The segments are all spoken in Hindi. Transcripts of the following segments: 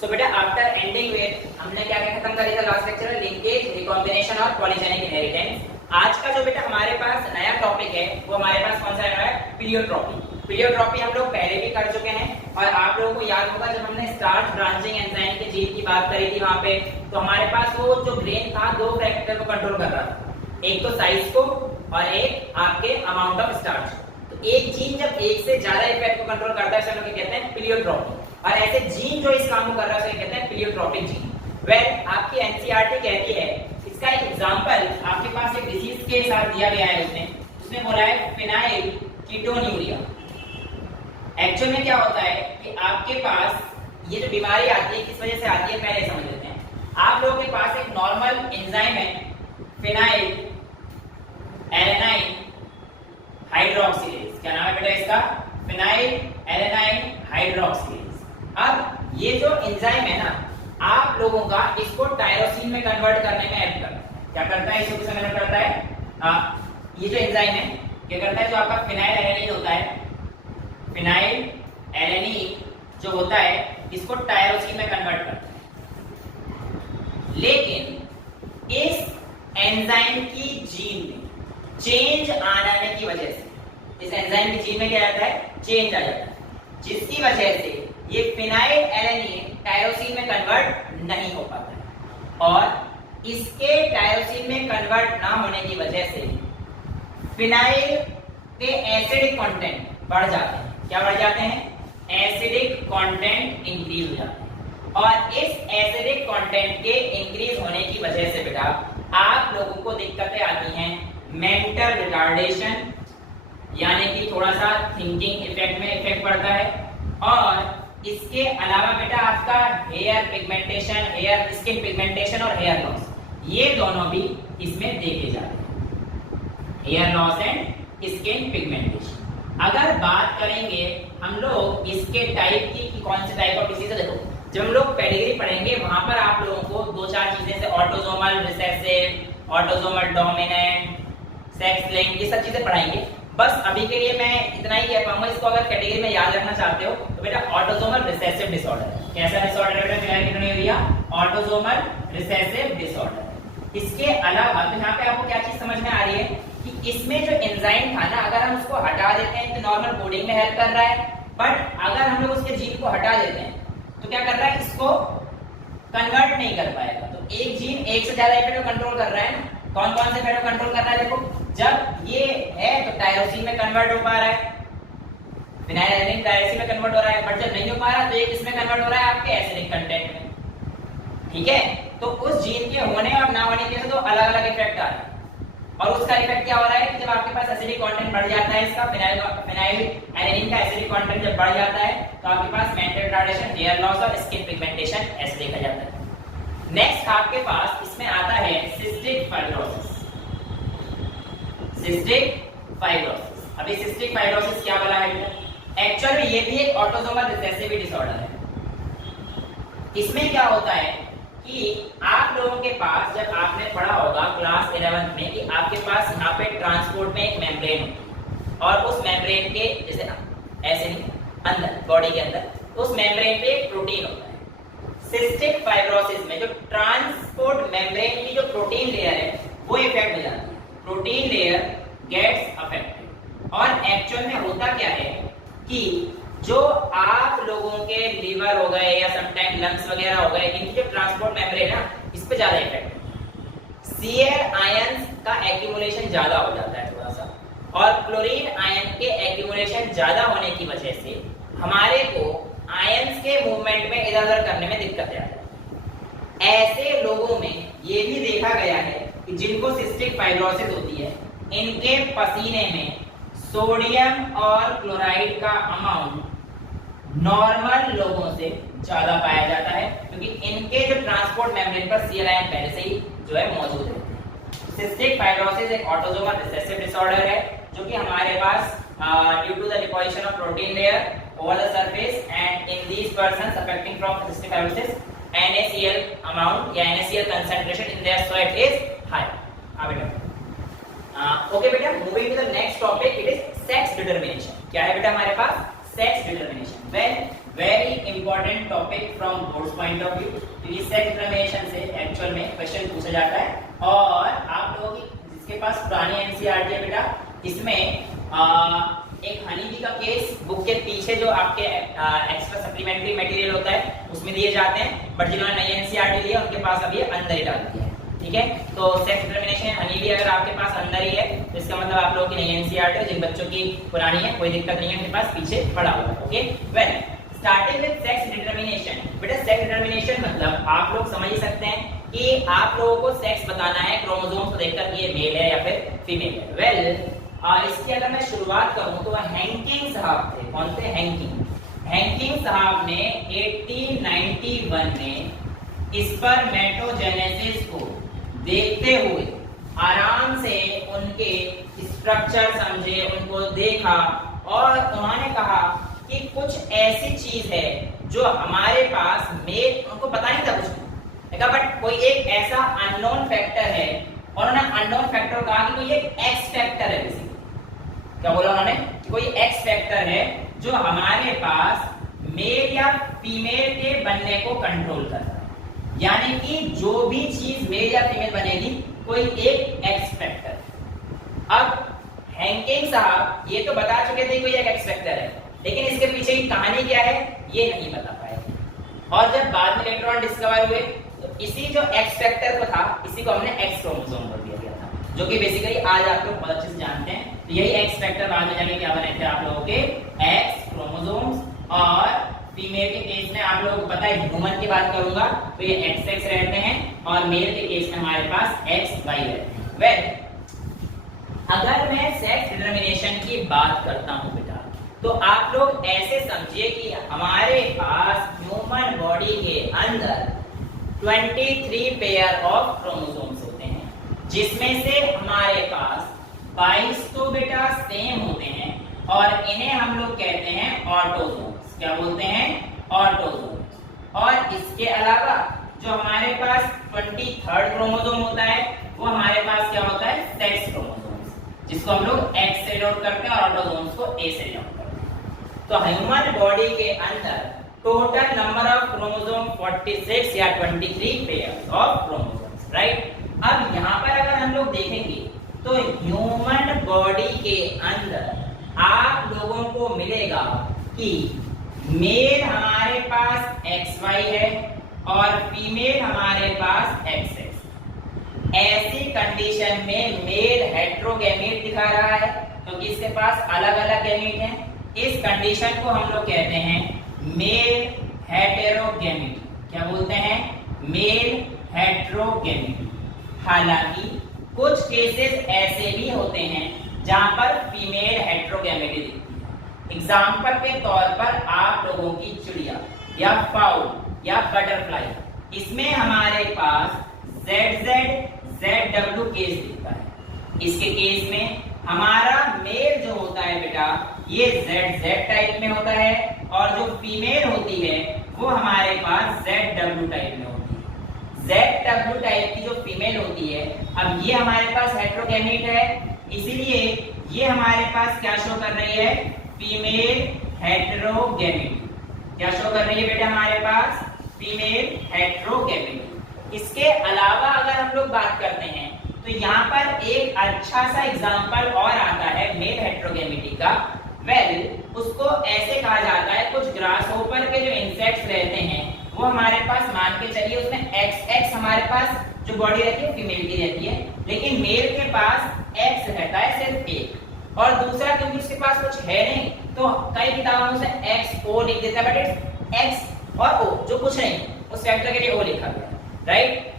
सो बेटा आफ्टर एंडिंग विद हमने क्या क्या खत्म कर दिया था लास्ट लेक्चर में, लिंकेज, रिकॉम्बिनेशन और पॉलीजेनिक इनहेरिटेंस। आज का जो बेटा हमारे पास नया टॉपिक है वो हमारे पास कौन सा है, प्लियोट्रॉपी। प्लियोट्रॉपी हम लोग पहले भी कर चुके हैं और आप लोगों को याद होगा जब हमने स्टार्च ब्रांचिंग एंजाइम के जीन की बात करी थी वहां पे, तो हमारे पास वो जो ग्रेन था दो फैक्टर को कंट्रोल कर रहा था, एक तो साइज को और एक आपके अमाउंट ऑफ स्टार्च। तो एक जीन जब एक से ज्यादा इफेक्ट को कंट्रोल करता है उसे हम लोग कहते हैं प्लियोट्रॉपी, और ऐसे जीन जो इस काम को कर रहा है उसे कहते हैं प्लियोट्रॉपिक जीन। वेल आपकी एनसीईआरटी कहती है, इसका एक एग्जांपल आपके पास एक डिसीज के साथ दिया गया है, उसमें बोला है फिनाइल कीटोन्यूरिया। एक्चुअल में क्या होता है कि आपके पास ये जो बीमारी आती है किस वजह से आती है पहले समझ लेते हैं। आप लोगों के पास एक नॉर्मल एंजाइम है फिनाइल एलेनाइन हाइड्रोक्सिलेज। क्या नाम है बेटा इसका, फिनाइल एलेनाइन हाइड्रोक्सिलेज। अब ये जो एंजाइम है ना, आप लोगों का इसको टायरोसिन में कन्वर्ट करने में हेल्प करता है। क्या करता है, इसको किस में कन्वर्ट करता है, ये जो एंजाइम है क्या करता है, जो आपका फिनाइल एलेनाइन होता है, फिनाइल एलेनाइन जो होता है इसको टायरोसिन में कन्वर्ट करता है। लेकिन इस एंजाइम की जीन में चेंज आने की वजह से, इस एंजाइम की जीन में क्या आता है, चेंज आ जाता है, जिसकी वजह से ये फिनाइल एलेनाइन टायरोसिन में कन्वर्ट नहीं हो पाता है। और इसके टायरोसिन में कन्वर्ट ना होने की वजह से फिनाइल के एसिडिक कंटेंट बढ़ जाते हैं। क्या बढ़ जाते हैं, एसिडिक कंटेंट इंक्रीज हो जाते हैं। और इस एसिडिक कंटेंट के इंक्रीज होने की वजह से बेटा आप लोगों को दिक्कतें आती हैं, मेंटल रिटार्डेशन यानी कि थोड़ा सा थिंकिंग इफेक्ट में इफेक्ट पड़ता है, और इसके अलावा बेटा आपका hair pigmentation, hair skin pigmentation और हेयर लॉस, ये दोनों भी इसमें देखे जाते हैं, hair loss and skin pigmentation. अगर बात करेंगे हम लोग इसके टाइप की कि कौन से टाइप ऑफ डिसीज है, देखो जब हम लोग पेडिग्री पढ़ेंगे वहां पर आप लोगों को दो चार चीजें से autosomal recessive, autosomal dominant, sex linked, ये सब चीजें पढ़ाएंगे। बस अभी के लिए मैं इतना ही कह पाऊंगा, इसको अगर कैटेगरी में याद रखना चाहते हो तो बेटा ऑटोसोमल रिसेसिव डिसऑर्डर। कैसा डिसऑर्डर है बेटा, phenyl ketonuria autosomal recessive disorder. इसके अलावा तो यहाँ पे आपको क्या चीज समझ में आ रही है कि इसमें जो एंजाइम था ना, अगर हम उसको हटा देते हैं तो नॉर्मल कोडिंग में हेल्प कर रहा है, बट अगर हम लोग उसके जीन को हटा देते हैं तो क्या कर रहा है, इसको कन्वर्ट नहीं कर पाएगा। तो एक जीन एक से ज्यादा इफेक्ट को कंट्रोल कर रहा है ना, कौन कौन से इफेक्ट को कंट्रोल कर रहा है, देखो जब ये है तो टायरोसिन में कन्वर्ट हो पा रहा है, फिनाइल एलेनाइन टायरोसिन में कन्वर्ट हो रहा है, बट जब नहीं हो पा रहा तो ये किसमें कन्वर्ट हो रहा है, आपके एसिडिक कंटेंट में। ठीक है, तो उस जीन के होने और ना होने के तो अलग अलग इफेक्ट आ रहे हैं, और उसका इफेक्ट क्या हो रहा है कि जब आपके पास एसिडिक कंटेंट बढ़ जाता है, इसका फिनाइल एलेनाइन का एसिडिक कंटेंट जब बढ़ जाता है तो आपके पास मेंटल रिटार्डेशन, हेयर लॉस और स्किन पिगमेंटेशन ऐसे देखा जाता है। नेक्स्ट आपके पास इसमें आता है सिस्टिक फाइब्रोसिस। सिस्टिक फाइब्रोसिस, अभी सिस्टिक फाइब्रोसिस क्या बोला है बेटा, एक्चुअल में ये भी एक ऑटोसोमल रिसेसिव डिसऑर्डर है। इसमें क्या होता है कि आप लोगों के पास जब आपने पढ़ा होगा क्लास 11 में कि आपके पास यहाँ पे ट्रांसपोर्ट में एक मेम्ब्रेन होती है, और उस मेम्ब्रेन के जैसे ऐसे नहीं अंदर बॉडी के अंदर उस मेम्ब्रेन पे एक प्रोटीन होता है। सिस्टिक फाइब्रोसिस में जो ट्रांसपोर्ट मेम्ब्रेन की जो प्रोटीन लेयर है वो इफेक्ट हो जाती है, प्रोटीन लेयर गेट्स अफेक्टेड। और एक्चुअल में होता क्या है कि जो आप लोगों के लीवर हो गए या समटाइम लंग्स वगैरह हो गए, इनकी जो ट्रांसपोर्ट मेम्ब्रेन है इस पे ज्यादा इफेक्ट है। Cl आयंस का एक्यूमुलेशन ज्यादा हो जाता है थोड़ा सा, और क्लोरीन आयन के एक्यूमुलेशन ज्यादा होने की वजह से हमारे को आयंस के मूवमेंट में इधर उधर करने में दिक्कत आती है। ऐसे लोगों में ये भी देखा गया है कि जिनको सिस्टिक फाइब्रोसिस होती है, इनके पसीने में सोडियम और क्लोराइड का अमाउंट नॉर्मल लोगों से ज्यादा पाया जाता है, क्योंकि इनके जो ट्रांसपोर्ट मेम्ब्रेन पर Cl आयन पहले से ही जो है मौजूद है। सिस्टिक फाइब्रोसिस एक ऑटोसोमल रिसेसिव डिसऑर्डर है जो कि हमारे पास due to the deposition of protein layer over the surface and in these persons affecting from cystic fibrosis NaCl amount या NaCl concentration in their sweat is high. Okay बेटा, moving to the next topic, it is sex determination. क्या है बेटा हमारे पास, sex determination. When very important topic from boards point of view, क्योंकि सेक्स डिटरमिनेशन से एक्चुअल में क्वेश्चन पूछा जाता है। और आप लोगों की जिसके पास पुरानी एनसीईआरटी है बेटा, इसमें एक हनी बी का केस बुक के पीछे जो आपके एक्स्ट्रा सप्लीमेंट्री मटेरियल होता है उसमें दिए जाते हैं, बट जिन्होंने नई एनसीईआरटी ली है उनके पास अभी अंदर ही डाल दिया है। ठीक है, तो सेक्स डिटरमिनेशन हनी बी अगर आपके पास अंदर ही है तो इसका मतलब आप लोगों की नई एनसीईआरटी है, जिन बच्चों की पुरानी है कोई दिक्कत नहीं है, उनके पास पीछे पड़ा हुआ है। Okay, well starting with sex determination. बेटा सेक्स डिटरमिनेशन मतलब आप लोग समझ ही सकते हैं कि आप लोगों को सेक्स बताना है क्रोमोसोम्स को देखकर कि ये मेल है या फिर फीमेल है। वेल इसकी अगर मैं शुरुआत करूं तो हैंकिंग साहब थे। कौन थे? हैंकिंग साहब ने 1891 में स्पर्मेटोजेनेसिस को देखते हुए आराम से उनके स्ट्रक्चर समझे, उनको देखा और उन्होंने कहा कि कुछ ऐसी चीज है जो हमारे पास मेल, उनको पता नहीं था कुछ, बट कोई एक ऐसा अननोन फैक्टर है, और उन्होंने अननोन फैक्टर कहा कि कोई एक एक्स फैक्टर है। बेसिकली क्या बोला उन्होंने? कोई एक्स फैक्टर है जो हमारे पास मेल या फीमेल के बनने को कंट्रोल कर रहा है, यानी कि जो भी चीज मेल या फीमेल बनेगी कोई एक एक्स फैक्टर। अब हैंकिंग साहब ये तो बता चुके थे कोई एक एक्स फैक्टर है, लेकिन इसके पीछे की कहानी क्या है ये नहीं बता पाए। और जब बाद में इलेक्ट्रॉन डिस्कवर हुए तो इसी जो एक्स फैक्टर को था इसी को हमने एक्स क्रोमोसोम कर दिया गया था, जो कि बेसिकली आज आप लोग बहुत अच्छे से जानते हैं। तो यही एक्स फैक्टर बाद में जाके क्या बने थे आप लोगों के एक्स क्रोमोसोम्स। और फीमेल के केस में आप लोगों को पता है, ह्यूमन की बात करूंगा तो ये XX रहते हैं, और मेल के केस में हमारे पास XY रहते हैं। वेल अगर मैं सेक्स डिटरमिनेशन की बात करता हूं बेटा, तो आप लोग ऐसे समझिए कि हमारे पास ह्यूमन बॉडी के अंदर 23 पेयर ऑफ क्रोमोसोम्स होते हैं, जिसमें से हमारे पास 22 तो बेटा सेम होते हैं, और इन्हें हम लोग कहते हैं ऑटोसोम्स। क्या बोलते हैं? ऑटोसोम्स। और इसके अलावा जो हमारे पास 23rd क्रोमोसोम होता है वो हमारे पास क्या होता है? सेक्स क्रोमोसोम्स, जिसको हम लोग X से डिनोट करते हैं और ऑटोसोम्स को A से डिनोट करते हैं। तो ह्यूमन बॉडी के अंदर टोटल नंबर ऑफ क्रोमोसोम 46 या 23 पेयर्स ऑफ क्रोमोसोम्स, राइट। अब यहाँ पर अगर हम लोग देखेंगे तो ह्यूमन बॉडी के अंदर आप लोगों को मिलेगा कि मेल हमारे पास XY है और फीमेल हमारे पास XX। ऐसी कंडीशन में मेल हेट्रोगैमीट दिखा रहा है क्योंकि इसके पास अलग अलग गैमीट हैं। इस कंडीशन को हम लोग कहते हैं मेल हेटेरोगैमीट। क्या बोलते हैं? मेल हेट्रोगैमीट। हालांकि कुछ केसेस ऐसे भी होते हैं जहां पर फीमेल हेट्रोगैमिटी दिखती है। एग्जाम्पल के तौर पर आप लोगों की चिड़िया या फाउल या बटरफ्लाई, इसमें हमारे पास ZZ ZW केस दिखता है। इसके केस में हमारा मेल जो होता है बेटा ये ZZ टाइप में होता है, और जो फीमेल होती है वो हमारे पास ZW टाइप में होती है। ZW टाइप की जो फीमेल होती है, अब ये हमारे पास हेट्रोगैमीट है, इसीलिए ये हमारे पास क्या शो कर रही है? फीमेल हेट्रोगैमीट। क्या शो कर रही है बेटा हमारे पास? फीमेल हेट्रोगैमीट। इसके अलावा अगर हम लोग बात करते हैं तो यहाँ पर एक अच्छा सा एग्जांपल और आता है मेल हेट्रोगैमिटी का। वेल उसको ऐसे कहा जाता है, कुछ ग्रासहोपर के जो इंसेक्ट्स रहते हैं वो हमारे पास मान के चलिए उसमें XX हमारे पास जो बॉडी रहती है फीमेल की रहती है, लेकिन मेल के पास X रहता है सिर्फ एक, और दूसरा क्योंकि उसके पास कुछ है नहीं तो कई किताबों में से XO लिख देता है, बट X और O जो कुछ नहीं उस फैक्टर के लिए O लिखा गया, राइट।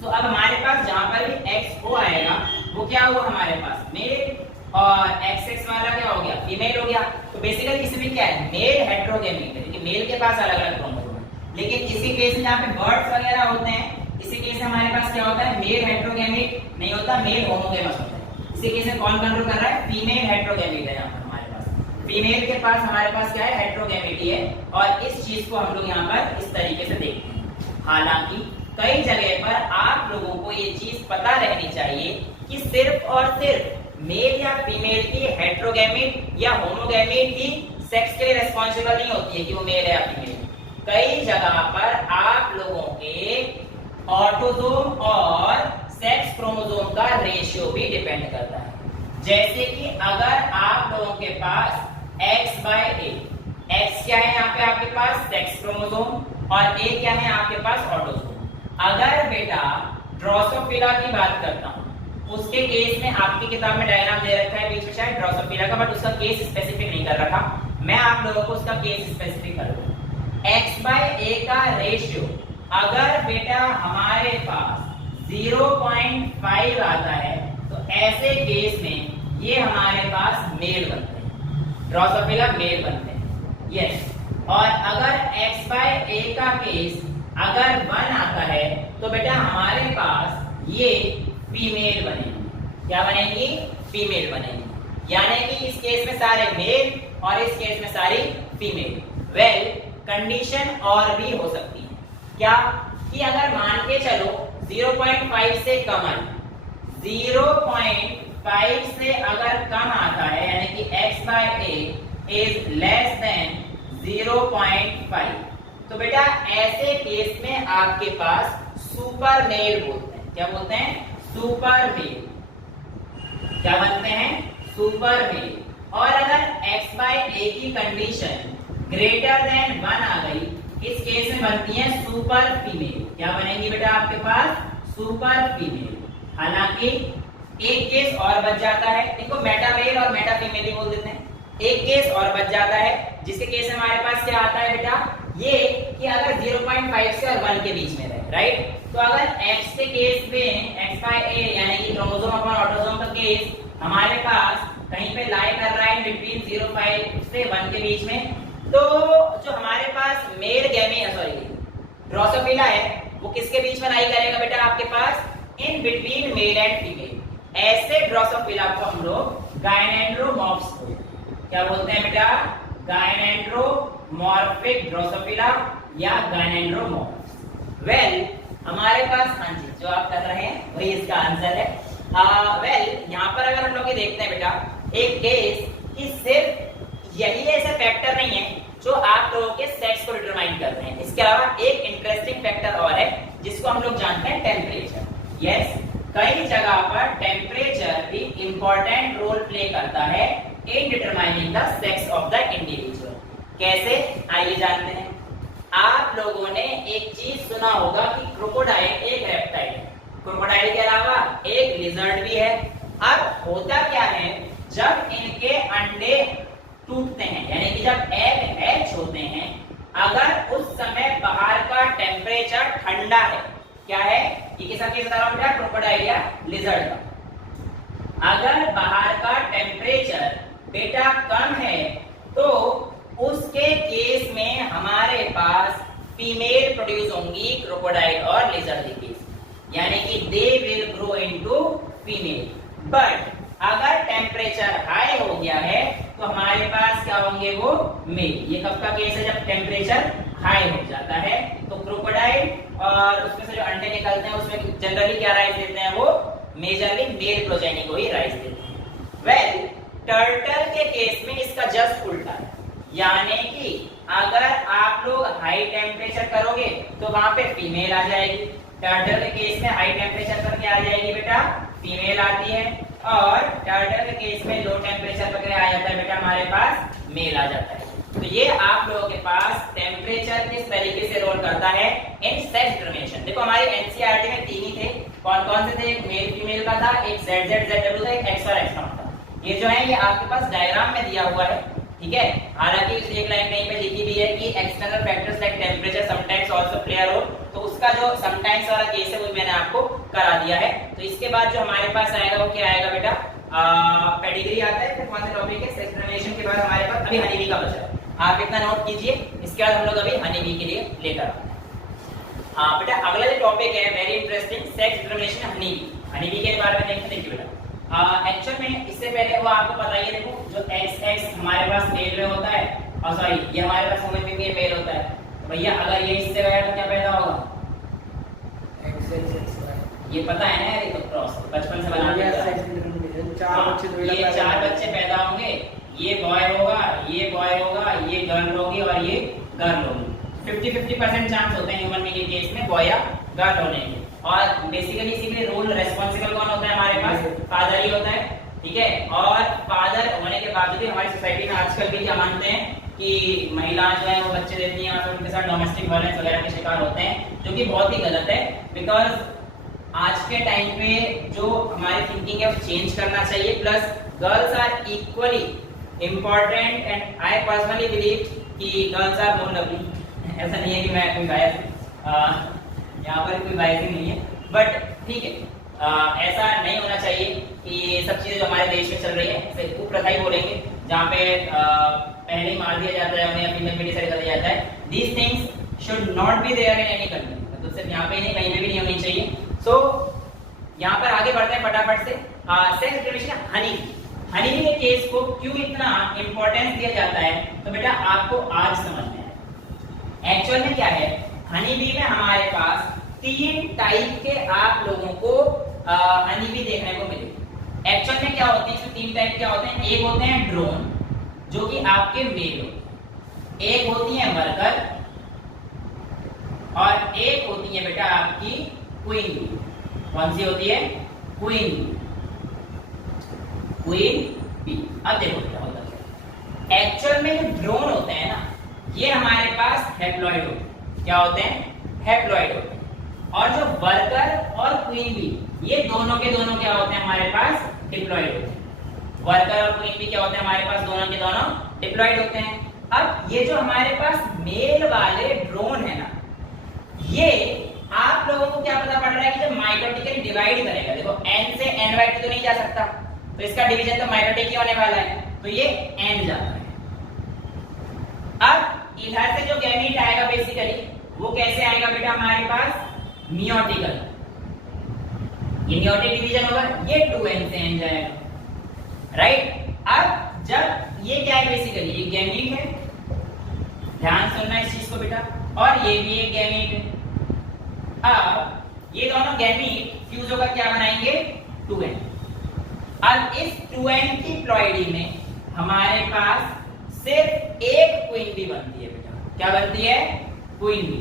तो अब हमारे पास जहां पर भी XO आएगा वो क्या हुआ हमारे पास? मेल, और XX वाला क्या हो गया? फीमेल हो गया। तो बेसिकली इसमें क्या है? मेल हेट्रोगैमीट है, क्योंकि मेल के पास अलग अलग क्रोमोसोम है। लेकिन इसी केस में जहां पे बर्ड्स वगैरह होते हैं, इसी केस में हमारे पास क्या होता है? मेल हेट्रोगैमीट नहीं होता, मेल होमोगैमस होता है। इसी केस में कौन कंट्रोल कर रहा है? फीमेल हेट्रोगैमीट है। यहाँ पर हमारे पास फीमेल के पास हमारे पास क्या है? हेट्रोगैमीटी है, और इस चीज को हम लोग यहाँ पर इस तरीके से देखते हैं। हालांकि कई जगह पर आप लोगों को ये चीज पता रहनी चाहिए कि सिर्फ और सिर्फ मेल या फीमेल की हेट्रोगैमीट या होमोगैमीट ही सेक्स के लिए रिस्पॉन्सिबल नहीं होती है कि वो मेल है या फीमेल। कई जगह पर आप लोगों के ऑटोसोम और सेक्स क्रोमोसोम का रेशियो भी डिपेंड करता है। जैसे कि अगर आप लोगों के पास XA, X क्या है यहाँ पे आपके पास सेक्स क्रोमोसोम और A क्या है आपके पास ऑटोसोम। अगर बेटा ड्रोसोफिला की बात करता हूँ, उसके केस में आपकी किताब में डायग्राम दे रखा है बीच में शायद ड्रोसोफिला का, बट उसका केस स्पेसिफिक नहीं कर रखा। मैं आप लोगों को उसका केस स्पेसिफिक कर दूं। XA का रेशियो अगर बेटा हमारे पास 0.5 आता है तो ऐसे केस में ये हमारे पास मेल बनते हैं, ड्रोसोफिला मेल बनते हैं। यस, और अगर XA का केस अगर 1 आता है तो बेटा हमारे पास ये फीमेल बनेगी। क्या बनेगी? फीमेल बनेगी। यानी कि इस केस में सारे मेल और इस केस में सारी फीमेल। वेल, कंडीशन और भी हो सकती है। क्या कि अगर मान के चलो 0.5 से कम आई, 0.5 से अगर कम आता है यानी कि XA इज लेस देन 0.5, तो बेटा ऐसे केस में आपके पास सुपर मेल बोलते हैं। क्या बोलते हैं? Super male. क्या बनते हैं? Super male. और अगर XA की कंडीशन ग्रेटर देन 1 आ गई, इस केस में बनती है सुपर फीमेल। क्या बनेगी बेटा आपके पास? Super female. हालांकि एक केस और बच जाता है, इनको मेटा मेल और मेटा फीमेल ही बोल देते हैं। एक केस और बच जाता है जिसके केस में हमारे पास क्या आता है बेटा, ये कि अगर 0.5 से और 1 के बीच में रहे, राइट। तो अगर X के केस में XA यानी कि क्रोमोसोम अपॉन ऑटोसोम का केस हमारे पास कहीं पे लाई कर रहा है बिटवीन 0.5 से 1 के बीच में, तो जो हमारे पास मेल ड्रोसोफिला है वो किसके बीच में लाई करेगा बेटा आपके पास? In between male and female. ऐसे ड्रोसोफिला को हम लोग गायनेंड्रोमॉर्फ्स बोलते हैं। क्या बोलते हैं बेटा? गायनेंड्रोमॉर्फिक ड्रोसोफिला या गायनेंड्रोमॉर्फ्स। वेल, हमारे पास हाँ जी जो आप कर रहे हैं वही इसका आंसर है। वेल, यहाँ पर अगर हम लोग ये देखते हैं बेटा एक केस कि सिर्फ यही ऐसा फैक्टर नहीं है जो आप लोगों के सेक्स को डिटरमाइन करते हैं, इसके अलावा एक इंटरेस्टिंग फैक्टर और है जिसको हम लोग जानते हैं टेम्परेचर। यस, कई जगह पर टेम्परेचर भी इंपॉर्टेंट रोल प्ले करता है in determining the sex of the individual. कैसे? आइए जानते हैं। आप लोगों ने एक चीज सुना होगा कि क्रोकोडाइल एक रेप्टाइल है, क्रोकोडाइल के अलावा एक लिजर्ड भी है। अब होता क्या है, जब इनके अंडे टूटते हैं यानी कि जब एग हैच होते हैं, अगर उस समय बाहर का टेम्परेचर ठंडा है, क्या है ये किसका केस बता रहा हूं बेटा? क्रोकोडाइल या लिजर्ड का। अगर बाहर का टेम्परेचर बेटा कम है तो उसके केस में हमारे पास फीमेल प्रोड्यूस होंगी क्रोकोडाइल और लिजर्ड के केस, यानी कि they will grow into female. But अगर टेम्परेचर हाई हो गया है तो हमारे पास क्या होंगे? वो मेल। ये कब का केस है? जब टेम्परेचर हाई हो जाता है तो क्रोकोडाइल और उसमें से जो अंडे निकलते हैं उसमें जनरली क्या राइज देते हैं? वो मेजरली मेल प्रोजेनी को ही राइज देते हैं। वेल, टर्टल के केस में इसका जस्ट उल्टा है, यानी कि अगर आप लोग हाई टेम्परेचर करोगे तो वहां पे फीमेल आ जाएगी। टर्टल के केस में हाई टेम्परेचर पर क्या आ जाएगी बेटा? फीमेल आती है। और टर्टल के केस में लो टेम्परेचर पर क्या आ जाता है बेटा? हमारे पास मेल आ जाता है। तो ये आप लोगों के पास टेम्परेचर किस तरीके से रोल करता है इन सेक्स डिटरमिनेशन। देखो हमारे एनसीईआरटी में 3 ही थे। कौन कौन से थे? एक मेल फीमेल का था, एक ZZ ZW था, एक X और X नॉट था। ये जो है ये आपके पास डायग्राम में दिया हुआ है, ठीक है। हालांकि एक लाइन कहीं पे लिखी भी है कि external factors like temperature sometimes also play a role, तो उसका जो समटाइम्स वाला केस है वो मैंने आपको करा दिया है। तो इसके बाद जो हमारे पास आएगा वो क्या आएगा बेटा? पेडिग्री आता है। फिर कौन सा टॉपिक है? सेक्स डिटरमिनेशन के बाद हमारे पास अभी हनी बी का बचा है। आप इतना नोट कीजिए, इसके बाद हम लोग अभी हनी बी के लिए लेकर आते हैं। हाँ बेटा, अगला जो टॉपिक है very interesting, sex determination honey bee. Honey bee के बारे में देखिए बेटा। एक्चुअल में इससे पहले वो आपको पता ही है, देखो जो XX हमारे पास मेल में होता है और सॉरी ये हमारे पास वुमेन में मेल होता है, तो भैया अगर ये इससे गया तो क्या पैदा होगा? ये पता है ना, ये तो क्रॉस बचपन से बना दिया। ये 4 बच्चे पैदा होंगे, ये बॉय होगा, ये बॉय होगा, ये गर्ल होगी और ये गर्ल होगी। 50-50% चांस होते हैं ह्यूमन बीइंग के केस में बॉय या गर्ल होने के। और बेसिकली इसी के लिए रूल रिस्पांसिबल कौन होता है हमारे पास? फादर ही होता है, ठीक है। और फादर होने के बावजूद भी हमारी सोसाइटी में आजकल भी क्या मानते हैं कि महिलाएं जो है वो बच्चे देती हैं और उनके साथ डोमेस्टिक वायलेंस वगैरह के शिकार होते हैं, जो कि बहुत ही गलत है। बिकॉज आज के टाइम पे जो हमारी थिंकिंग है वो चेंज करना चाहिए। Plus girls are equally important and I personally believe कि गर्ल्स आर मोर लवली। ऐसा नहीं है कि मैं कोई बायस, यहाँ पर कोई बायसिंग नहीं है, बट ठीक है, ऐसा नहीं होना चाहिए कि सब चीजें जो हमारे देश में चल रही है सिर्फ कुप्रथा ही बोलेंगे, जहाँ पे पहले ही मार दिया जाता है उन्हें, अपनी कम्युनिटी से निकाला जाता है। These things should not be there in any country, मतलब सिर्फ यहाँ पे ही नहीं, कहीं पे भी नहीं होनी चाहिए। सो यहाँ पर आगे बढ़ते हैं फटाफट से। सेक्स डिस्क्रिमिनेशन हनी के केस को क्यों इतना इंपॉर्टेंस दिया जाता है, तो बेटा आपको आज समझना है। एक्चुअल में क्या है, हनी बी में हमारे पास 3 टाइप के आप लोगों को हनी बी देखने को मिले। एक्चुअल में क्या होती है, इसमें 3 टाइप क्या होते हैं। एक होते हैं ड्रोन, जो कि आपके मेल होते हैं। एक होती है वर्कर और एक होती है बेटा आपकी क्वीन बी। कौन सी होती है? Queen bee. अब देखो क्या होता है। एक्चुअल में जो ड्रोन होते हैं ना, ये हमारे पास हैप्लॉइड होते हैं। क्या होते हैं? हैप्लॉइड होते हैं। और जो वर्कर और क्वीन बी, ये दोनों के दोनों क्या होते हैं हमारे पास? डिप्लॉयड होते हैं। वर्कर और क्वीन बी क्या होते हैं हमारे पास? दोनों के दोनों डिप्लॉयड होते हैं। अब ये जो हमारे पास मेल वाले ड्रोन है ना, ये आप लोगों को क्या पता पड़ रहा है कि जब माइटोटिकली डिवाइड करेगा, देखो n से n/2 तो नहीं जा सकता, तो इसका डिवीजन तो माइटोटिक ही होने वाला है, तो ये n जाता है। अब इधर से जो गैमीट आएगा बेसिकली वो कैसे आएगा बेटा हमारे पास? मियोटिकल। ये मियोटिक डिवीजन होगा, ये 2n से n जाएगा, राइट। अब जब ये क्या है, बेसिकली ये गैमीट है, ध्यान सुनना इस चीज को बेटा, और ये भी एक गैमीट है। अब ये दोनों गैमीट फ्यूज होकर क्या बनाएंगे? 2n। अब इस 2n की प्लॉइडी में हमारे पास सिर्फ एक क्वीन बी बनती है बेटा। क्या बनती है? Queen bee.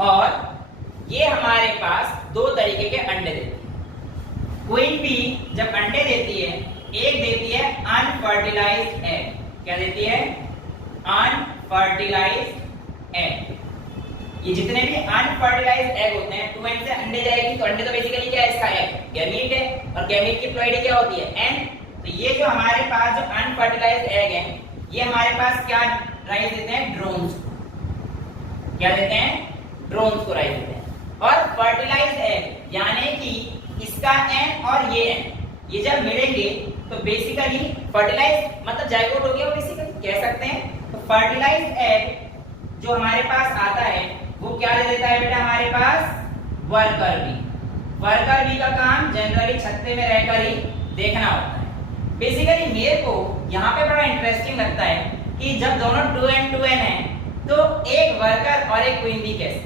और ये हमारे पास 2 तरीके के अंडे देती है। क्वीन बी जब अंडे देती है, एक देती है अनफर्टिलाइज्ड एग। क्या देती है? Unfertilised egg. ये जितने भी अनफर्टिलाइज्ड एग होते हैं, 2n से अंडे जाएगी, तो अंडे तो बेसिकली क्या है? इसका एग, गैमीट है, और गैमीट की प्लॉइडी क्या होती है? n। तो ये जो हमारे पास जो अनफर्टिलाइज्ड एग है, ये हमारे पास क्या राइज देते हैं? ड्रोन्स। क्या देते हैं? ड्रोन्स को राइज देते हैं। और फर्टिलाइज्ड एग यानी कि इसका n और ये n, ये जब मिलेंगे तो बेसिकली फर्टिलाइज्ड मतलब जाइगोट हो गया, बेसिकली कह सकते हैं। तो फर्टिलाइज्ड एग जो हमारे पास आता है वो क्या दे देता है बेटा हमारे पास? Worker B. वर्कर बी का काम जनरली छत्ते में रहकर ही देखना होता है। बेसिकली मेरे को यहाँ पे बड़ा इंटरेस्टिंग लगता है कि जब दोनों 2n है, तो एक वर्कर और एक क्वीन बी कैसे?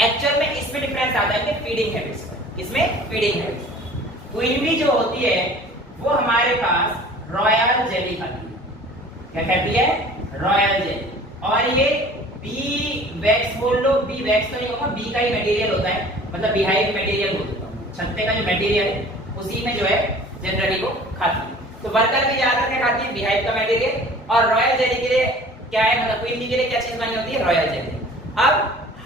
एक्चुअल में इसमें डिफरेंस आता है कि फीडिंग हैबिट्स पर। इसमें फीडिंग हैबिट्स, क्वीन बी जो होती है वो हमारे पास रॉयल जेली खाती है। क्या खाती है? Royal jelly. और ये बी वैक्स बोल लो, बी वैक्स तो नहीं होगा, बी का ही मटेरियल होता है, मतलब बीहाइव मटेरियल होता है, छत्ते का जो मटेरियल है उसी में जो है जनरली को खाती है। तो वर्कर भी ज्यादातर क्या खाती है? बीहाइव का मटेरियल। और रॉयल जेली के लिए क्या है, मतलब क्वीन बी के लिए क्या चीज बनी होती है? Royal jelly. अब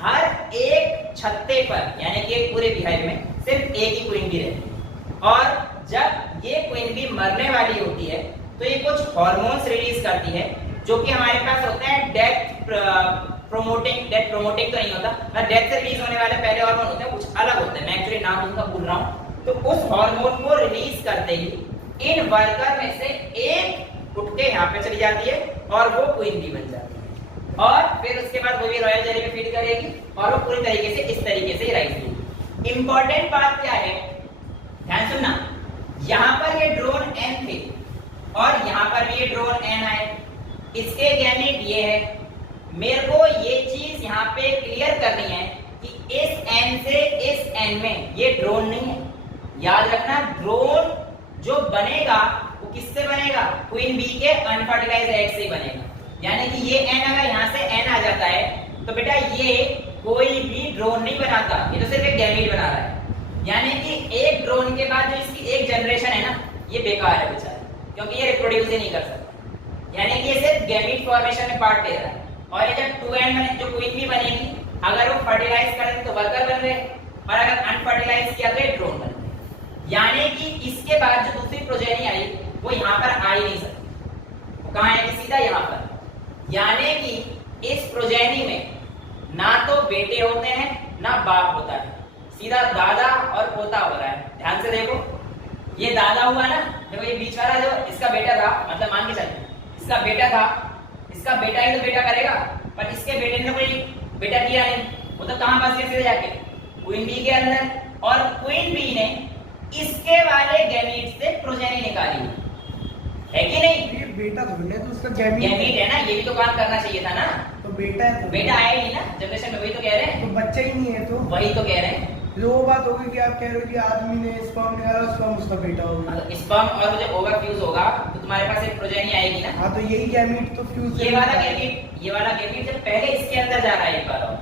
हर एक छत्ते पर यानी कि पूरे बीहाइव में सिर्फ एक ही क्वीन बी रहती है, और जब ये क्वीन बी मरने वाली होती है तो ये कुछ हार्मोन्स रिलीज करती है, जो कि हमारे पास होते हैं डेथ प्रोमोटिंग तो नहीं होता, डेथ से रिलीज होने वाले पहले हार्मोन होते हैं, कुछ अलग होते हैं, मैं एक्चुअली नाम उनका भूल रहा हूं। तो उस हार्मोन को रिलीज करते ही इन वर्कर में से एक उठ के यहाँ पे चली जाती है और वो क्वीन बी बन जाती है, और फिर उसके बाद वो भी रॉयल जेली में फीड करेगी और वो पूरी तरीके से इस तरीके से राइज देगी। इंपॉर्टेंट बात क्या है, ध्यान सुनना, यहाँ पर ये ड्रोन n थे और यहाँ पर भी ये ड्रोन n आए, इसके गैमेट ये है। मेरे को ये चीज यहाँ पे क्लियर करनी है कि इस n से इस n में ये ड्रोन नहीं है। याद रखना, ड्रोन जो बनेगा वो किससे बनेगा? क्वीन बी के अनफर्टिलाइज्ड एग से ही बनेगा। यानी कि ये n अगर यहाँ से n आ जाता है तो बेटा ये कोई भी ड्रोन नहीं बनाता, ये तो सिर्फ एक गैमीट बना रहा है। यानी कि एक ड्रोन के बाद जो इसकी एक जनरेशन है ना, ये बेकार है बेचारा, क्योंकि ये रिप्रोड्यूस ही नहीं कर सकता। यानी कि ये सिर्फ गैमीट फॉर्मेशन में पार्ट ले रहा है। और ये जब 2n बने, जो क्वीन बी बनेगी, अगर वो फर्टिलाइज करें तो वर्कर बन रहे, और अगर अनफर्टिलाइज किया तो ड्रोन बन रहे। यानी कि इसके बाद जो दूसरी प्रोजेनी आई वो यहाँ पर आ ही नहीं सकती, वो कहाँ आएगी? सीधा यहाँ पर। यानी कि इस प्रोजेनी में ना तो बेटे होते हैं ना बाप होता है, सीधा दादा और पोता हो रहा है। ध्यान से देखो, ये दादा हुआ ना, देखो ये बीच वाला जो इसका बेटा था, मतलब मान के चलिए इसका बेटा था, इसका बेटा ही तो बेटा करेगा, पर इसके बेटे ने कोई बेटा किया नहीं, वो तो कहां फंस गया? सीधे जाके क्वीन बी के अंदर। और क्वीन बी ने इसके वाले गैमीट से प्रोजेनी निकाली है कि नहीं? ये बेटा थोड़ी है, तो उसका गैमीट है ना, ये भी तो काम करना चाहिए था ना। तो बेटा है, तो बेटा आया ही नहीं ना जनरेशन में, वही तो कह रहे हैं। तो बच्चा ही नहीं है, तो वही तो कह रहे हैं। जो बात होगी कि आप कह रहे हो कि आदमी ने स्पर्म निकाला, स्पर्म उसका बेटा होगा। स्पर्म और जब ओवरफ्यूज होगा तो तुम्हारे पास एक प्रोजेनी आएगी ना। हाँ, तो यही गैमीट तो फ्यूज। ये वाला गैमीट जब पहले इसके अंदर जा रहा है एक बार और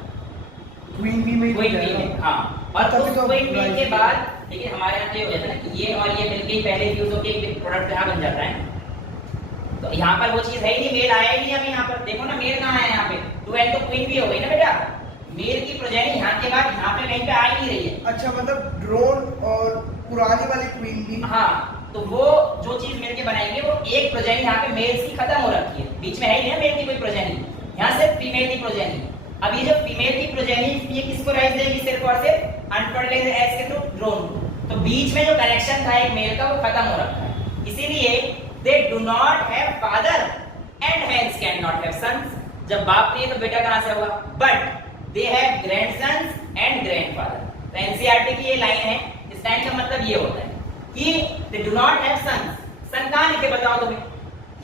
क्वीन बी में, क्वीन बी में, हाँ, और तभी उस तो क्वीन बी के बाद, लेकिन हमारे यहाँ तो ये हो जाता है ना कि ये और ये मिलके पहले फ्यूज होके एक प्रोडक्ट यहाँ बन जाता है। तो यहाँ पर वो चीज है ही नहीं, मेल आया ही नहीं। अभी यहाँ पर देखो ना, मेल कहाँ है? यहाँ पे 2n तो क्वीन बी हो गई ना बेटा। मेल की प्रोजेनी यहाँ के बाद यहाँ पे कहीं पे आ ही नहीं रही है। अच्छा, मतलब ड्रोन और पुरानी वाली क्वीन बी, हाँ, तो वो जो चीज मिलके बनाएंगे वो एक प्रोजेनी यहाँ पे मेल्स की खत्म हो रखी है, बीच में है ही नहीं मेल की कोई प्रोजेनी, यहाँ सिर्फ फीमेल की प्रोजेनी। अब ये जो फीमेल की प्रोजेनी, ये किसको राइज देगी? सिर्फ और सिर्फ अनफर्टिलाइज्ड एग्स के थ्रू ड्रोन को। तो बीच में जो कनेक्शन था एक मेल का, वो खत्म हो रखा है। इसीलिए they do not have father and hence cannot have sons। जब बाप नहीं है तो बेटा कहां से होगा? but they have grandsons and grandfather। तो एनसीईआरटी की ये लाइन है, इस लाइन का मतलब ये होता है कि they do not have sons। सन कहां लिखे बताओ तुम्हें?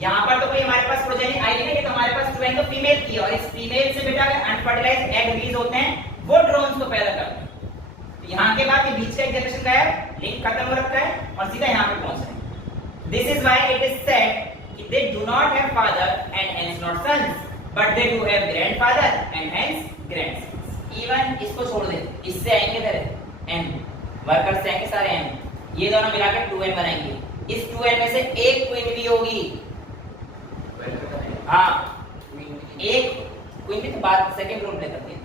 यहाँ पर तो कोई हमारे पास प्रोजेनी आई नहीं है, तो हमारे पास 2n तो फीमेल की, और इस फीमेल से बेटा अनफर्टिलाइज्ड एग रिलीज होते हैं, वो ड्रोन्स को पैदा करते हैं। तो यहाँ के बाद ये बीच का एक जनरेशन का है, लिंक खत्म हो रखा है और सीधा यहाँ पे पहुंच रहे हैं। This is why it is said that they do not have father and hence not sons, but they do have grandfather and hence grandsons। Even इसको छोड़ दे, इससे आएंगे तेरे n, वर्कर्स से आएंगे सारे n, ये दोनों मिलाकर 2n बनाएंगे। इस 2n में से एक क्वीन बी होगी, हाँ, एक क्वीन बी तो बाद सेकंड रोल प्ले करती है।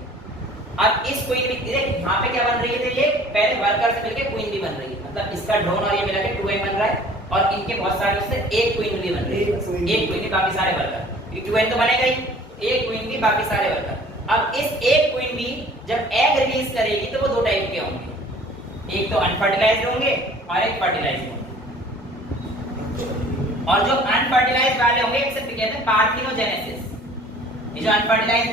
अब इस क्वीन बी, देख यहाँ पे क्या बन रही है? ये पहले वर्कर से मिलकर क्वीन बी बन रही है, मतलब इसका ड्रोन और ये मिलाकर 2n बन रहा है, और इनके बहुत सारे उससे एक क्वीन बी बन रही है, एक क्वीन बी बाकी सारे वर्कर, क्योंकि 2n तो बनेगा ही, एक क्वीन बी बाकी सारे वर्कर। अब इस एक क्वीन बी जब एग रिलीज करेगी तो वो दो टाइप के होंगे, एक तो अनफर्टिलाइज्ड होंगे और एक फर्टिलाइज्ड होंगे। और जो अनफर्टिलाइज्ड वाले होंगे इसे कहते हैं पार्थिनोजेनेसिस। ये जो अनफर्टिलाइज्ड,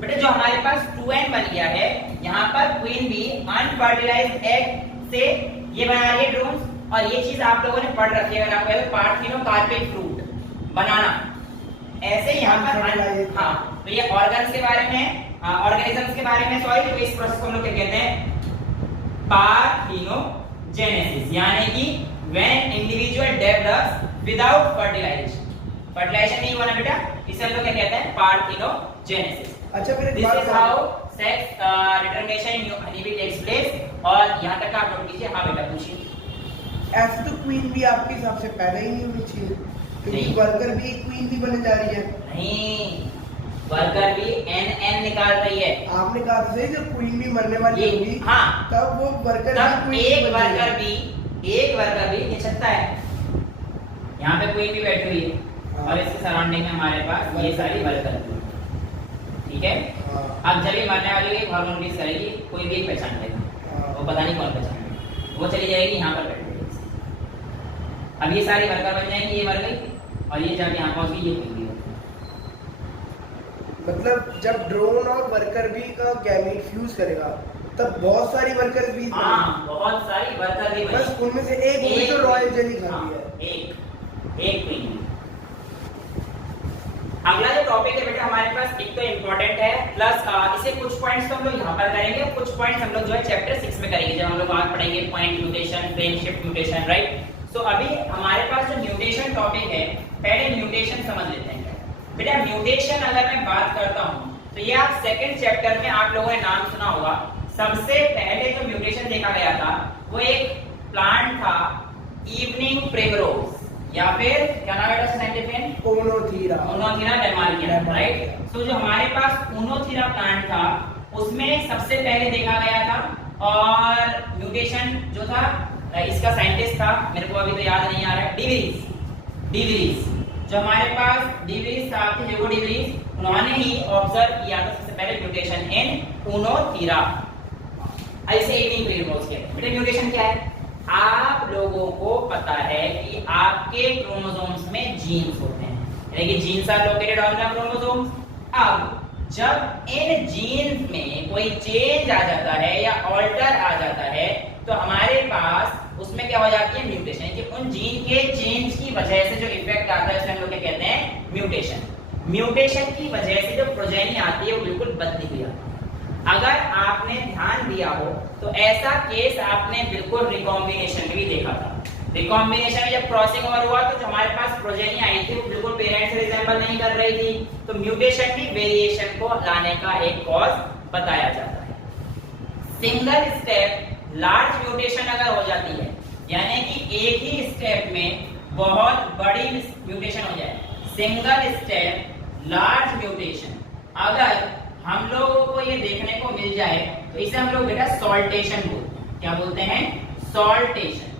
बेटा जो हमारे पास 2n बन गया है, यहाँ पर क्वीन बी अनफर्टिलाइज्ड एग से ये बना रही है ड्रोन्स। और ये चीज आप लोगों ने पढ़ रखी है, अगर आप पहले पार्थिनोकार्पिक फ्रूट बनाना, ऐसे यहाँ पर हाँ, तो ये ऑर्गन्स के बारे में, ऑर्गेनिजम्स के बारे में, सॉरी, तो इस प्रोसेस को हम लोग क्या कहते हैं? पार्थिनोजेनेसिस। यानी कि when individual develops without fertilisation, fertilisation नहीं हुआ ना बेटा, इसे हम लोग क्या कहते हैं? पार्थिनोजेनेसिस। अच्छा, फिर this is how sex determination in honey bee takes place. और यहाँ तक आप नोट कीजिए। हाँ बेटा पूछिए। ऐसे तो क्वीन बी आपके हिसाब से पैदा ही नहीं होनी चाहिए, क्योंकि वर्कर भी एक क्वीन बी बनने जा रही है। नहीं, वर्कर भी n निकाल रही है। आपने कहा था जब क्वीन बी मरने वाली होगी, हाँ, तब वो वर्कर तब एक वर्कर भी निचता है। यहाँ पे क्वीन बी बैठी हुई है और इसके सराउंडिंग में हमारे पास ये सारी वर्कर, ठीक है। अब जब ये मरने वाली है, हार्मोन रिलीज करेगी, कोई भी पहचान लेगा, वो पता नहीं कौन पहचान, वो चली जाएगी यहाँ पर बैठ। अब ये सारी वर्कर बन जाएंगी, ये मर गई और ये जब यहाँ पहुंच गई, ये क्वीन बी। मतलब जब ड्रोन और वर्कर बी का गैमीट फ्यूज करेगा तब बहुत सारी वर्कर बी, हाँ, बहुत सारी वर्कर बी, बस उनमें से एक होगी जो रॉयल जेली खाती है। एक क्वीन बी। अगला जो टॉपिक है बेटा हमारे पास, एक तो इम्पोर्टेंट है, प्लस इसे कुछ पॉइंट्स तो हम लोग यहाँ पर करेंगे, कुछ पॉइंट्स हम लोग जो है चैप्टर 6 में करेंगे, जब हम लोग बात पढ़ेंगे point mutation, frame shift mutation, right. So अभी हमारे पास जो म्यूटेशन टॉपिक है, पहले म्यूटेशन समझ लेते हैं। बेटा म्यूटेशन अगर मैं बात करता हूँ तो ये आप सेकंड चैप्टर में आप लोगों ने नाम सुना होगा। सबसे पहले जो म्यूटेशन देखा गया था वो एक प्लांट था इवनिंग प्रिमरोज, या फिर क्या नाम है साइंटिफिक नेम? ओनोथीरा डेनमार्किया, राइट। सो जो हमारे पास ओनोथीरा प्लांट था उसमें सबसे पहले देखा गया था, और म्यूटेशन जो था इसका साइंटिस्ट था, मेरे को अभी तो याद नहीं आ रहा है, डिवरीज। जो हमारे पास डिवरीज साहब थे, ह्यूगो डिवरीज, उन्होंने ही ऑब्जर्व किया था सबसे पहले म्यूटेशन इन ओनोथीरा। ऐसे इवनिंग प्रिमरोज के बेटा म्यूटेशन क्या है? आप लोगों को पता है कि आपके क्रोमोसोम्स में जीन्स होते हैं, यानी कि genes are located on the chromosomes. अब जब इन जीन्स में कोई चेंज आ जाता है या ऑल्टर आ जाता है तो हमारे पास उसमें क्या हो जाती है? म्यूटेशन। कि उन जीन के चेंज की वजह से जो इफेक्ट आता है उसे हम लोग क्या कहते हैं? म्यूटेशन। म्यूटेशन की वजह से जो प्रोजेनी आती है वो बिल्कुल बदली हुई आती है। अगर आपने ध्यान दिया हो तो ऐसा केस आपने बिल्कुल रिकॉम्बिनेशन में भी देखा था। रिकॉम्बिनेशन में जब क्रॉसिंग ओवर हुआ तो जो हमारे पास प्रोजेनी आई थी वो बिल्कुल पेरेंट्स से रिजेंबल नहीं कर रही थी, तो म्यूटेशन भी वेरिएशन को लाने का एक कॉज बताया जाता है। सिंगल स्टेप लार्ज म्यूटेशन अगर हो जाती है, यानी कि एक ही स्टेप में बहुत बड़ी म्यूटेशन हो जाए, सिंगल स्टेप लार्ज म्यूटेशन अगर हम लोगों को ये देखने को मिल जाए तो इसे हम लोग बेटा सॉल्टेशन बोलते हैं। क्या बोलते हैं? Saltation.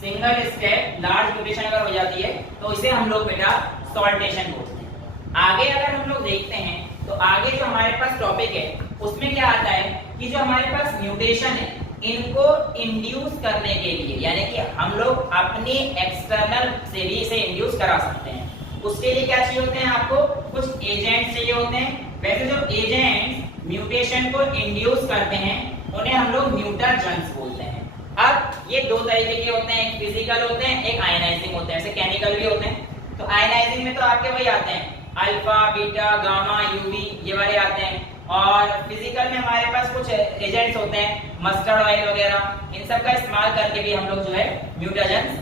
Single step large mutation अगर हो जाती है तो इसे हम लोग बेटा सॉल्टेशन बोलते हैं। आगे अगर हम लोग देखते हैं तो आगे जो हमारे पास टॉपिक है उसमें क्या आता है कि जो हमारे पास म्यूटेशन है इनको इंड्यूस करने के लिए, यानी कि हम लोग अपनी एक्सटर्नल से भी इसे इंड्यूस करा सकते हैं। उसके लिए क्या चाहिए होते हैं? आपको कुछ एजेंट चाहिए होते हैं। वैसे जो एजेंट्स म्यूटेशन को इंड्यूस करते हैं उन्हें हम लोग म्यूटाजेंस बोलते हैं। अब ये दो तरीके के होते हैं, एक फिजिकल होते हैं, एक आयनाइजिंग होते हैं, ऐसे केमिकल भी होते हैं। तो आयनाइजिंग में तो आपके वही आते हैं अल्फा, बीटा, गामा, यूवी, ये वाले आते हैं। और फिजिकल में हमारे पास कुछ एजेंट्स होते हैं, मस्टर्ड ऑयल वगैरह, इन सब का इस्तेमाल करके भी हम लोग जो है म्यूटाजेंस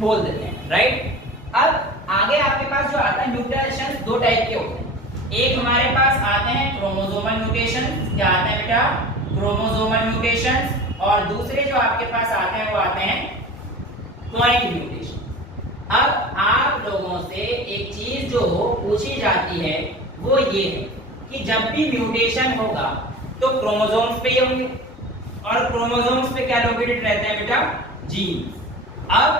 बोल देते हैं, राइट। अब आगे आपके पास जो आता है म्यूटेशंस दो टाइप के होते हैं। एक हमारे पास आते हैं क्रोमोसोमल म्यूटेशंस, क्या आते हैं बेटा? Chromosomal mutations. और दूसरे जो आपके पास आते हैं वो आते हैं पॉइंट म्यूटेशन। अब आप लोगों से एक चीज जो पूछी जाती है वो ये है कि जब भी म्यूटेशन होगा तो क्रोमोसोम्स पे ही होंगे, और क्रोमोसोम्स पे क्या लोकेटेड रहते हैं बेटा? जीन। अब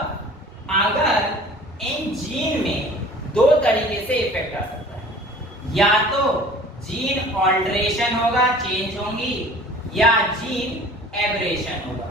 अगर इन जीन में दो तरीके से इफेक्ट आ सकता है, या तो जीन ऑल्टरेशन होगा, चेंज होंगी, या जीन एब्रेशन होगा।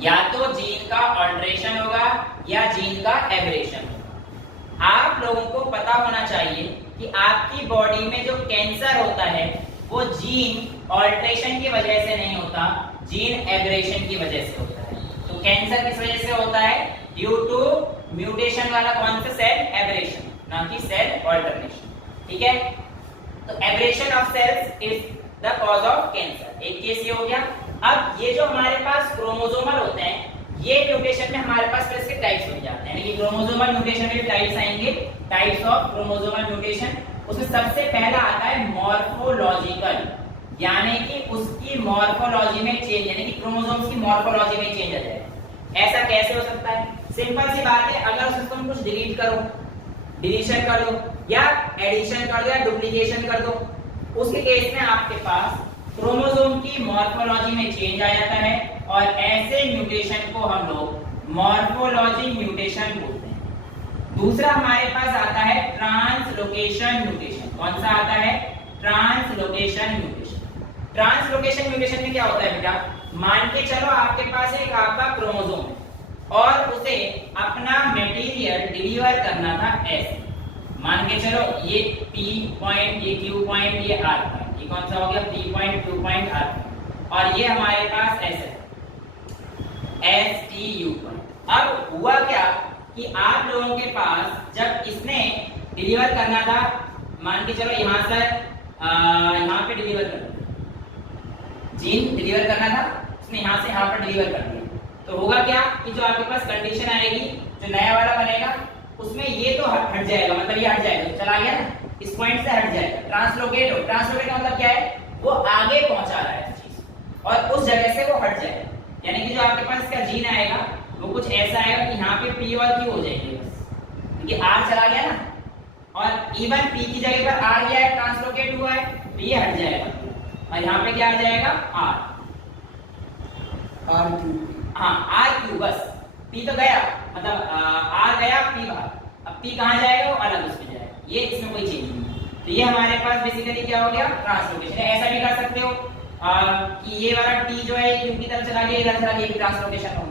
या तो जीन का ऑल्टरेशन होगा या जीन का एब्रेशन होगा। आप लोगों को पता होना चाहिए कि आपकी बॉडी में जो कैंसर होता है वो जीन ऑल्टरेशन की वजह से नहीं होता, जीन एब्रेशन की वजह से होता है। तो कैंसर किस वजह से होता है? ड्यू टू म्यूटेशन वाला कौन सा सेल? एब्रेशन, ना कि सेल ऑल्टरेशन। ठीक है, तो aberration of cells is the cause of cancer. एक केस ये हो गया। अब ये जो हमारे पास क्रोमोसोमल होते हैं ये म्यूटेशन में हमारे पास फिर इसके टाइप्स बन जाते हैं, यानी कि क्रोमोसोमल म्यूटेशन में टाइप्स आएंगे, टाइप्स ऑफ क्रोमोसोमल म्यूटेशन। उसमें सबसे पहला आता है मॉर्फोलॉजिकल, यानी कि उसकी मॉर्फोलॉजी में चेंज, यानी कि क्रोमोसोम्स की मॉर्फोलॉजी में चेंज आ जाए। ऐसा कैसे हो सकता है? सिंपल सी बात है, अगर उसमें तुम कुछ डिलीट करो, डिलीशन कर दो, या एडिशन कर दो, या डुप्लीकेशन कर दो, उसके केस में आपके पास क्रोमोसोम की मॉर्फोलॉजी में चेंज आ जाता है, और ऐसे म्यूटेशन को हम लोग मॉर्फोलॉजी म्यूटेशन बोलते हैं। दूसरा हमारे पास आता है ट्रांसलोकेशन म्यूटेशन। कौन सा आता है? Translocation mutation. ट्रांसलोकेशन म्यूटेशन में क्या होता है बेटा? मान के चलो आपके पास एक आपका क्रोमोसोम है और उसे अपना मटेरियल डिलीवर करना था ऐसे। मान के चलो ये P पॉइंट, ये Q पॉइंट, ये R पॉइंट, ये कौन सा हो गया? P point, Q point, R point, और ये हमारे पास ऐसे STU पॉइंट। अब हुआ क्या कि आप लोगों के पास जब इसने डिलीवर करना था, मान के चलो यहाँ से यहाँ पे डिलीवर करना, जीन डिलीवर करना था, उसने यहाँ से यहाँ पर डिलीवर कर दिया। तो होगा क्या कि जो आपके पास कंडीशन आएगी, जो नया वाला बनेगा उसमें ये तो हट जाएगा, मतलब ये हट जाएगा, तो चला गया ना, इस पॉइंट से हट जाएगा। ट्रांसलोकेट हो, ट्रांसलोकेट का मतलब क्या है, वो आगे पहुंचा रहा है इस चीज और उस जगह से वो हट जाएगा। यानी कि जो आपके पास इसका जीन आएगा वो कुछ ऐसा आएगा कि यहाँ पे P और Q हो जाएंगे बस, क्योंकि R चला गया ना, और इवन P की जगह पर R गया है, ट्रांसलोकेट हुआ है, तो ये हट जाएगा और यहाँ पे क्या आ जाएगा, आर क्यू। हाँ RQ, बस P तो गया, मतलब R गया, P बाहर, अब P कहाँ जाएगा, वो अलग उसमें जाएगा, ये इसमें कोई चेंज नहीं है। तो ये हमारे पास बेसिकली क्या हो गया, ट्रांसलोकेशन। ऐसा भी कर सकते हो कि ये वाला T जो है Q की तरफ चला गया, इधर चला गया, ये ट्रांसलोकेशन हो,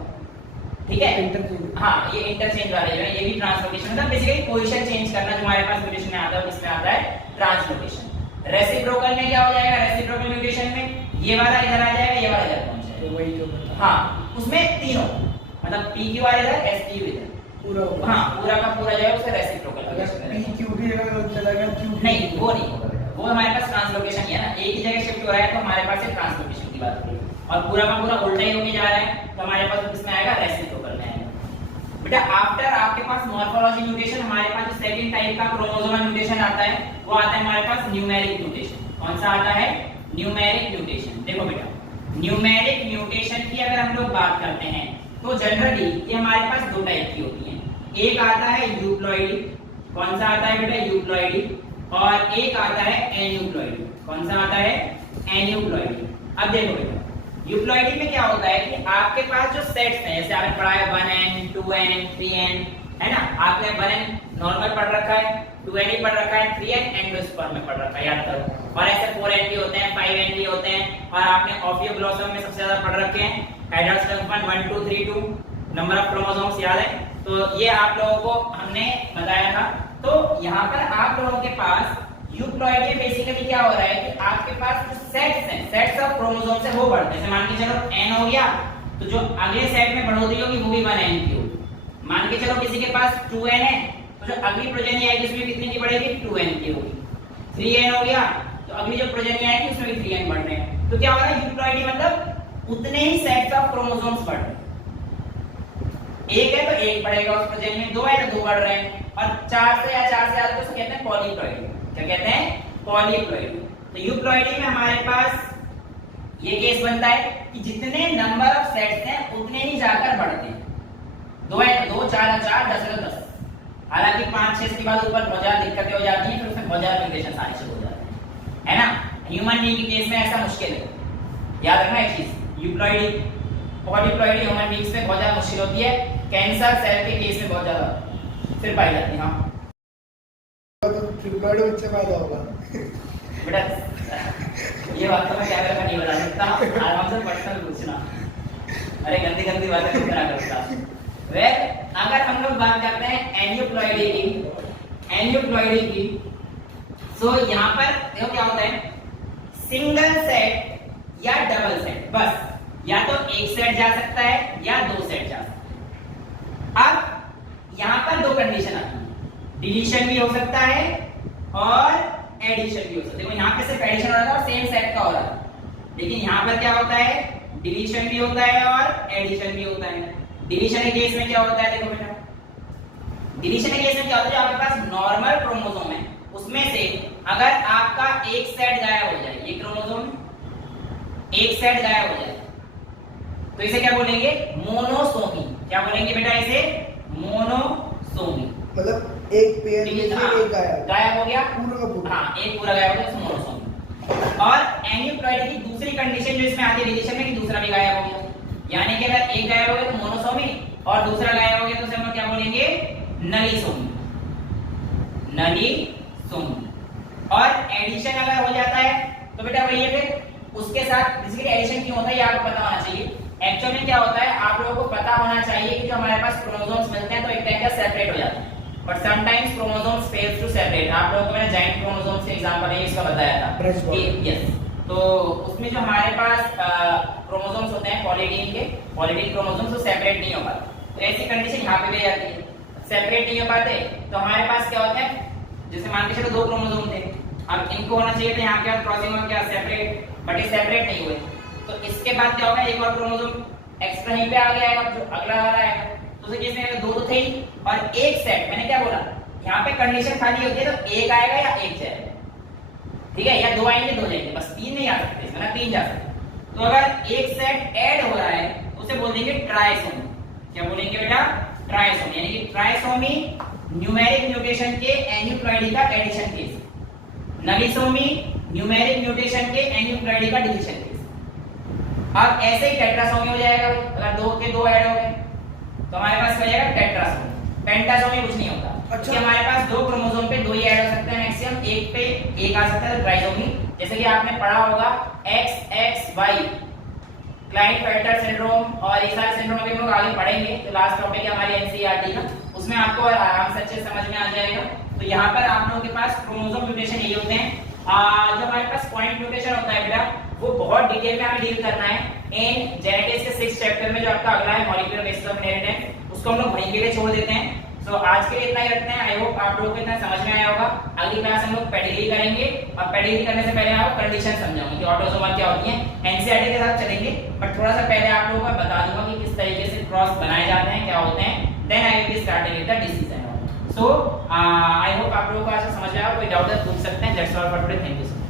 ठीक है, इंटरचेंज। हाँ ये इंटरचेंज वाला जो है ये भी ट्रांसलोकेशन, मतलब बेसिकली पोजीशन चेंज करना जो हमारे पास म्यूटेशन में आता है, इसमें आता है ट्रांसलोकेशन। रेसिप्रोकल में क्या हो जाएगा, रेसिप्रोकल म्यूटेशन में ये वाला इधर आ जाएगा, ये वाला इधर पहुंच जाएगा, तो वही जो बता। हाँ उसमें तीनों, मतलब PQ वाला इधर, SQ इधर, पूरा होगा। हाँ पूरा का पूरा जो है उसका रेसिप्रोकल। अगर पी क्यू की जगह चला गया क्यू नहीं वो नहीं होगा, वो हमारे पास ट्रांसलोकेशन ही है ना, एक ही जगह शिफ्ट हो रहा है तो हमारे पास ट्रांसलोकेशन की बात करें, और पूरा का पूरा उल्टा ही होने जा रहा है तो हमारे पास किसमें आएगा, रेसिप्रोकल में आएगा। बेटा आफ्टर आपके पास मॉर्फोलॉजी म्यूटेशन, हमारे पास जो सेकंड टाइप का क्रोमोसोमल म्यूटेशन आता है वो आता है हमारे पास न्यूमेरिक म्यूटेशन। कौन सा आता है, न्यूमेरिक म्यूटेशन। देखो बेटा न्यूमेरिक म्यूटेशन की अगर हम लोग बात करते हैं तो जनरली ये हमारे पास दो टाइप की होती हैं, एक आता है यूप्लॉइडी, कौन सा आता है बेटा, यूप्लॉइडी, और एक आता है एन्यूप्लॉइडी। कौन सा आता है, एन्यूप्लॉइडी। अब देखो बेटा यूप्लॉइडी में क्या होता है कि आपके पास जो सेट्स हैं, जैसे आपने पढ़ा है 1n 2n 3n, है ना, आपने 1n नॉर्मल पढ़ रखा है, 2n ही पढ़ रखा है, 3n एंडोस्पर्म में पढ़ रखा है, याद करो, और ऐसे 4n भी होते हैं, 5n भी होते हैं, और आपने ऑफियोग्लोसम में सबसे ज्यादा पढ़ रखे हैं, हेडर्स 1 2 3 2 नंबर ऑफ क्रोमोसोम्स याद है, तो ये आप लोगों को हमने बताया था। तो यहाँ पर आप लोगों के पास यूप्लॉइडी में बेसिकली क्या हो रहा है कि आपके पास जो सेट्स हैं, सेट्स ऑफ क्रोमोसोम्स है वो बढ़ते हैं। जैसे मान के चलो n हो गया तो जो अगले सेट में बढ़ोतरी होगी वो भी 1n की होगी। मान के चलो किसी के पास 2n है तो जो अगली प्रोजेनी आएगी उसमें कितने की बढ़ेगी, 2n की होगी। 3n हो गया तो अगली जो प्रोजेनी आएगी उसमें भी 3n बढ़ रहे हैं। तो क्या हो रहा है, यूप्लॉइडी मतलब उतने ही सेट्स ऑफ क्रोमोसोम्स बढ़ रहे हैं। एक है तो एक बढ़ेगा उस प्रोजेनी में, दो है तो दो बढ़ रहे हैं, और 4 से या 4 से ज्यादा तो उसे कहते हैं पॉलीप्लॉइडी। क्या कहते हैं, पॉलीप्लॉइडी। तो यूप्लॉइडी में हमारे पास ये केस बनता है कि जितने नंबर ऑफ सेट्स हैं उतने ही जाकर बढ़ते हैं। दो है तो दो, 4 है 4, 10 है तो 10। हालांकि 5 6 के बाद ऊपर बहुत ज्यादा दिक्कतें हो जाती हैं, फिर उसमें बहुत ज्यादा म्यूटेशन आने शुरू हो जाते हैं, है ना। ह्यूमन बीइंग के केस में ऐसा मुश्किल है, याद रखना एक चीज, यूप्लॉइडी पॉलीप्लॉइडी ह्यूमन बीइंग्स में बहुत ज्यादा मुश्किल होती है, कैंसर सेल के केस में बहुत ज्यादा फिर पाई जाती है। हाँ तो ट्रिप्लॉइड बच्चे पैदा होगा बेटा, ये बात तो मैं कैमरे में नहीं बता सकता, आराम से पर्सनल पूछना, अरे गंदी गंदी बातें नहीं करा करता। वे अगर हम लोग बात करते हैं एन्यूप्लॉइडी की, तो यहाँ पर देखो क्या होता है, सिंगल सेट या डबल सेट, बस या तो एक सेट जा सकता है या दो सेट जा सकता है। अब यहाँ पर दो कंडीशन आती है, डिलीशन भी हो सकता है और एडिशन भी हो सकता है। देखो यहाँ पे सिर्फ एडिशन हो रहा था और सेम सेट का हो रहा था, लेकिन यहाँ पर क्या होता है, डिलीशन भी होता है और एडिशन भी होता है। डिलीशन के केस में क्या होता है, देखो बेटा डिलीशन के केस में क्या होता है, जो आपके पास नॉर्मल क्रोमोसोम है उसमें से अगर आपका एक सेट गायब हो जाए, ये क्रोमोसोम एक सेट गायब हो जाए तो इसे क्या बोलेंगे, मोनोसोमी। क्या बोलेंगे बेटा, इसे मोनोसोमी। मतलब एक पेयर में से एक गायब हो गया, पूरा का पूरा, हाँ एक पूरा गायब हो गया, मोनोसोमी। और एन्यूप्लॉइडी की दूसरी कंडीशन जो इसमें आती है डिलीशन में, कि दूसरा भी गायब हो गया, यानी कि अगर एक गायब हो गया तो मोनोसोमी और दूसरा गायब हो गया तो उसे हम क्या बोलेंगे, नलीसोमी। नलीसोमी। और एडिशन अगर हो जाता है तो बेटा वही है, फिर उसके साथ बेसिकली एडिशन क्यों होता है ये आपको पता होना चाहिए। एक्चुअल में क्या होता है, आप लोगों को पता होना चाहिए कि जो हमारे पास क्रोमोसोम्स मिलते हैं तो एक टाइम का सेपरेट हो जाते हैं, but sometimes chromosomes fails to separate. आप लोगों को मैंने जाइंट क्रोमोसोम्स के एग्जांपल है इसका बताया था कि यस, तो उसमें जो हमारे पास क्रोमोसोम्स होते हैं पॉलीडीन के, पॉलीडीन क्रोमोसोम्स तो सेपरेट नहीं हो पाते, तो ऐसी कंडीशन यहाँ पे भी आती है, सेपरेट नहीं हो पाते तो हमारे पास क्या होता है, जैसे मान के चलो दो क्रोमोसोम थे, अब इनको होना चाहिए था यहाँ के क्रॉसिंग और क्या सेपरेट, बट ये सेपरेट नहीं हुए, तो इसके बाद क्या होगा, एक और क्रोमोसोम एक्स्ट्रा यहीं पे आगे आएगा जो अगला वाला आएगा। तो उसे किसने दो तो थे ही, और एक सेट मैंने क्या बोला यहाँ पे कंडीशन खाली होती है तो एक आएगा या एक जाएगा, ठीक है, या दो आएंगे दो जाएंगे, बस तीन नहीं आ सकते इसमें ना, तीन जा सकते। तो अगर एक सेट ऐड हो रहा है तो उसे बोल देंगे ट्राइसोमी। क्या बोलेंगे बेटा? ट्राइसोमी, यानी कि ट्राइसोमी न्यूमेरिक म्यूटेशन के एन्यूक्लॉइडी का एडिशन केस, नलिसोमी न्यूमेरिक म्यूटेशन के एन्यूक्लॉइडी का डिलीशन केस। अब ऐसे ही टेट्रासोमी हो जाएगा, अगर दो के दो ऐड हो गए तो हमारे पास हो जाएगा टेट्रासोमी। पेंटासोमी कुछ नहीं होता, क्योंकि हमारे पास दो क्रोमोसोम पे दो ही ऐड हो सकते हैं मैक्सिमम, एक पे एक आ सकता है ट्राइसोमी। जैसे कि आपने पढ़ा होगा XXY क्लाइनफेल्टर सिंड्रोम, और ये सारे सिंड्रोम अभी हम लोग आगे पढ़ेंगे, तो लास्ट टॉपिक है हमारी NCERT का, उसमें आपको आराम से अच्छे समझ में आ जाएगा। तो यहाँ पर आप लोगों के पास क्रोमोसोम म्यूटेशन यही होते हैं। जो हमारे पास पॉइंट म्यूटेशन होता है बेटा, वो बहुत डिटेल में हमें डील करना है इन जेनेटिक्स के 6th चैप्टर में, जो आपका अगला है मॉलिक्यूलर बेसिस ऑफ इनहेरिटेंस, उसको हम लोग वहीं के लिए छोड़ देते हैं। सो आज के लिए इतना ही रखते हैं। आई होप आप लोगों को इतना समझ में आया होगा। अगली क्लास हम लोग पेडिग्री करेंगे, और पेडिग्री करने से पहले आपको कंडीशन समझाऊंगा कि ऑटोसोमल क्या होती है। NCERT के साथ चलेंगे, बट थोड़ा सा पहले आप लोगों को बता दूंगा कि किस तरीके से क्रॉस बनाए जाते हैं, क्या होते हैं। Then I will be starting with the disease and all. So I hope आप लोगों को आज समझ में आया। कोई डाउट है पूछ सकते हैं। That's all for today, thank you.